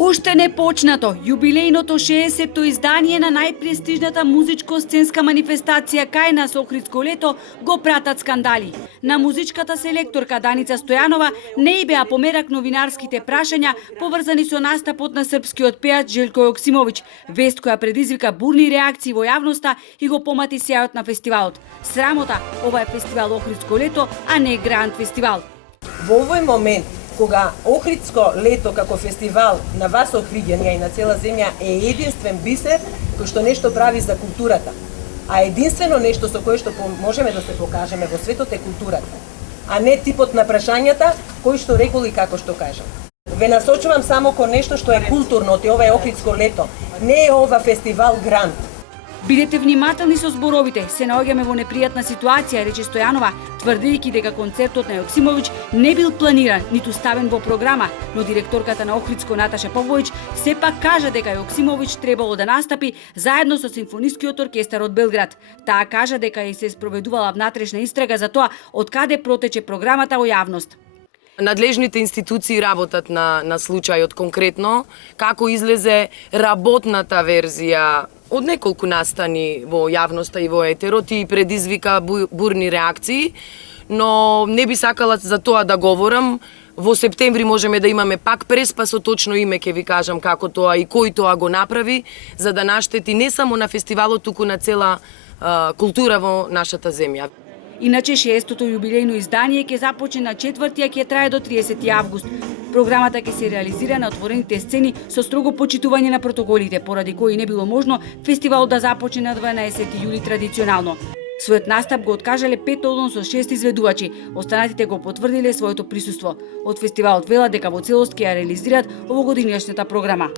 Уште не почнато, јубилејното 60-то издание на најпрестижната музичко-сценска манифестација кај нас Охридско лето го пратат скандали. На музичката селекторка Даница Стојанова не и беа померак новинарските прашања поврзани со настапот на српскиот пејач Желко Јоксимовиќ, вест која предизвика бурни реакции во јавноста и го помати сјајот на фестивалот. Срамота, ова е фестивал Охридско лето, а не Гранд фестивал. Во овој момент, кога Охридско лето како фестивал на вас Охриѓанија и на цела земја е единствен бисер кој што нешто прави за културата, а единствено нешто со кое што можеме да се покажеме во светот е културата, а не типот на прашањата кој што рекол и како што кажа. Ве насочувам само кон нешто што е културно, и ова е Охридско лето. Не е ова фестивал Гранд. Бидете внимателни со зборовите, се наоѓаме во непријатна ситуација, рече Стојанова, тврдејќи дека концертот на Јоксимовиќ не бил планиран, ниту ставен во програма, но директорката на Охридско Наташа Поповиќ сепак кажа дека Јоксимовиќ требало да настапи заедно со Симфонискиот оркестар од Белград. Таа кажа дека и се спроведувала внатрешна истрага за тоа од каде протече програмата во јавност. Надлежните институции работат на случајот конкретно, како излезе работната верзија од неколку настани во јавноста и во етерот и предизвика бурни реакции, но не би сакала за тоа да говорам. Во септември можеме да имаме пак преспа со точно име, ќе ви кажам како тоа и кој тоа го направи, за да наштети не само на фестивалот, туку на цела култура во нашата земја. Иначе 60-то јубилејно издание ќе започне на 4-ти, а ќе трае до 30 август. Програмата ќе се реализира на отворените сцени со строго почитување на протоколите, поради кои не било можно фестивалот да започне на 12 јули традиционално. Својот настап го откажале 5 односно 6 изведувачи, останатите го потврдиле своето присуство. Од фестивалот велат дека во целост ќе ја реализираат овогодишната програма.